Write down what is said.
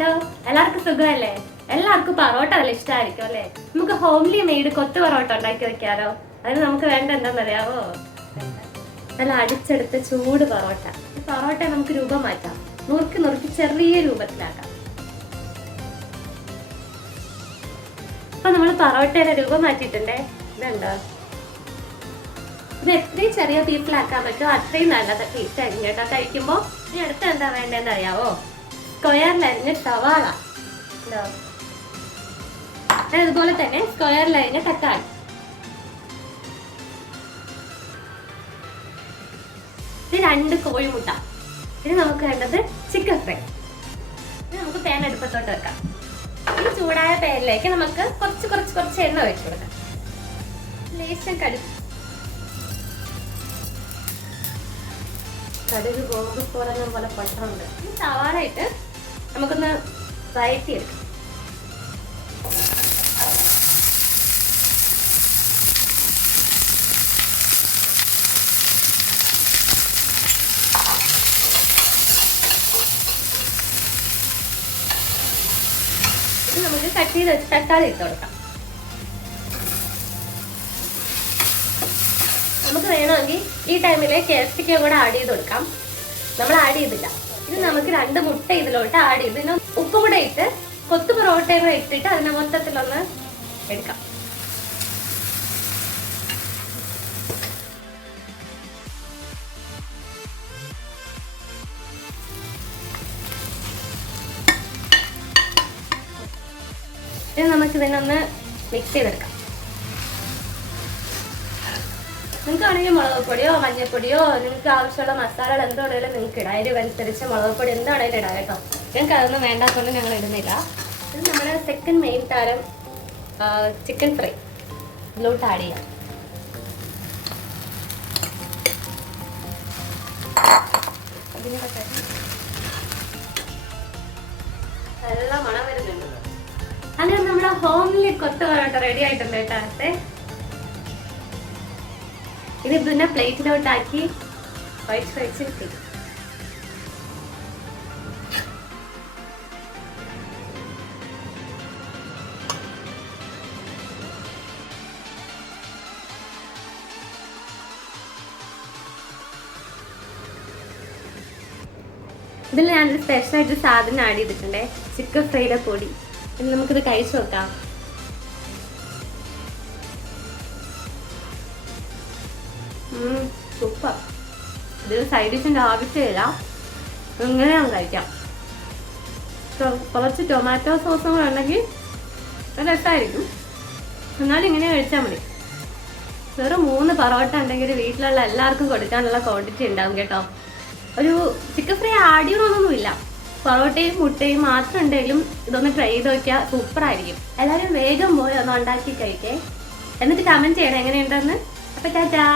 Hello, എല്ലാവർക്കും സുഖമല്ലേ? എല്ലാവർക്കും പൊറോട്ട നല്ല ഇഷ്ടമായിരിക്കും അല്ലേ? നമുക്ക് ഹോംലി മെയ്ഡ് കൊത്തു പൊറോട്ട ഉണ്ടാക്കി വെക്കാറോ? അതിന് നമുക്ക് വേണ്ട എന്താണെന്നറിയാവോ? നല്ല അടിച്ചെടുത്ത ചൂട് പൊറോട്ട. ഈ പൊറോട്ട നമുക്ക് രൂപം മാറ്റാം, നുറുക്കി നുറുക്കി ചെറിയ രൂപത്തിലാക്കാം. അപ്പൊ നമ്മൾ പൊറോട്ടയുടെ രൂപം മാറ്റിയിട്ടുണ്ടേ. ഇതുണ്ടോ? ഇത് എത്രയും ചെറിയ പീസിലാക്കാൻ പറ്റുമോ അത്രയും നല്ലത് ടേസ്റ്റ് ആയിരിക്കും കേട്ടോ കഴിക്കുമ്പോൾ. ഇനി അടുത്ത് എന്താ വേണ്ടതെന്ന് അറിയാവോ? സ്ക്വയറിലരിഞ്ഞ സവാള, അതുപോലെ തന്നെ സ്ക്വയറിലരിഞ്ഞ തക്കാളി, ഇത് 2 കോഴിമുട്ട. ഇത് നമുക്ക് വേണ്ടത് ചിക്കൻ ഫ്രൈ. ഇത് നമുക്ക് പാൻ അടുപ്പത്തോട്ട് വെക്കാം. ഈ ചൂടായ പാനിലേക്ക് നമുക്ക് കുറച്ച് എണ്ണ ഒഴിച്ചു കൊടുക്കാം. ലേശം കടുക് ബോംബ് സ്ഫോടനം പോലെ പൊട്ടണുണ്ട്. ഈ സവാള ഇട്ട് നമുക്കൊന്ന് വഴറ്റിയെടുക്കാം. ഇത് നമുക്ക് കട്ട് ചെയ്ത് വെച്ച് തക്കാളി ഇട്ട് കൊടുക്കാം. നമുക്ക് വേണമെങ്കിൽ ഈ ടൈമിൽ ക്യാപ്സിക്കം കൂടെ ആഡ് ചെയ്ത് കൊടുക്കാം. നമ്മൾ ആഡ് ചെയ്തില്ല. ഇത് നമുക്ക് 2 മുട്ട ഇതിലോട്ട് ആഡ് ചെയ്ത് പിന്നെ ഉപ്പ് കൂടെ ഇട്ട് കൊത്തു പൊറോട്ടയും കൂടെ ഇട്ടിട്ട് അതിനെ മൊത്തത്തിലൊന്ന് എടുക്കാം. ഇത് നമുക്ക് ഇതിനൊന്ന് മിക്സ് ചെയ്തെടുക്കാം. നിങ്ങൾക്ക് ആണെങ്കിൽ മുളക് പൊടിയോ മഞ്ഞൾപ്പൊടിയോ നിങ്ങൾക്ക് ആവശ്യമുള്ള മസാലകൾ എന്താണെങ്കിലും നിങ്ങൾക്ക് ഇടാം. എരിവനുസരിച്ച് മുളക് പൊടി എന്താണെങ്കിലും ഇടാം കേട്ടോ. ഞങ്ങൾക്ക് അതൊന്നും വേണ്ടാത്തതുകൊണ്ട് ഞങ്ങൾ ഇടുന്നില്ല. ഇത് നമ്മുടെ സെക്കൻഡ് മെയിൻ താരം ചിക്കൻ ഫ്രൈ ഇതിലോട്ട് ആഡ് ചെയ്യാം. നല്ല മണം വരുന്നുണ്ട്. അങ്ങനെ നമ്മുടെ ഹോംലി കൊത്തു പൊറോട്ട റെഡി ആയിട്ടുണ്ട് കേട്ടോ. ഇത് പിന്നെ പ്ലേറ്റിലോട്ടാക്കി കഴിച്ച് കിട്ടി. ഇതിൽ ഞാനൊരു സ്പെഷ്യലായിട്ട് സാധനം ആഡ് ചെയ്തിട്ടുണ്ടേ, ചിക്കൻ ഫ്രൈയുടെ പൊടി. ഇനി നമുക്കിത് കഴിച്ചു നോക്കാം. സൂപ്പർ. ഇതിൽ സൈഡ് ഡിഷിൻ്റെ ആവശ്യമില്ല, ഇങ്ങനെ ഞാൻ കഴിക്കാം. കുറച്ച് ടൊമാറ്റോ സോസും കൂടെ ഉണ്ടെങ്കിൽ രസമായിരിക്കും. എന്നാലും ഇങ്ങനെ കഴിച്ചാൽ മതി. വെറും 3 പൊറോട്ട ഉണ്ടെങ്കിൽ വീട്ടിലുള്ള എല്ലാവർക്കും കൊടുക്കാനുള്ള ക്വാണ്ടിറ്റി ഉണ്ടാവും കേട്ടോ. ഒരു ചിക്കൻ ഫ്രൈ ആഡ് ചെയ്യണമെന്നൊന്നുമില്ല, പൊറോട്ടയും മുട്ടയും മാത്രം ഉണ്ടെങ്കിലും ഇതൊന്ന് ട്രൈ ചെയ്ത് നോക്കിയാൽ സൂപ്പറായിരിക്കും. എല്ലാവരും വേഗം പോയി ഒന്ന് ഉണ്ടാക്കി കഴിക്കേ. എന്നിട്ട് കമൻറ്റ് ചെയ്യണം എങ്ങനെയുണ്ടെന്ന്. അപ്പം ടാറ്റാ.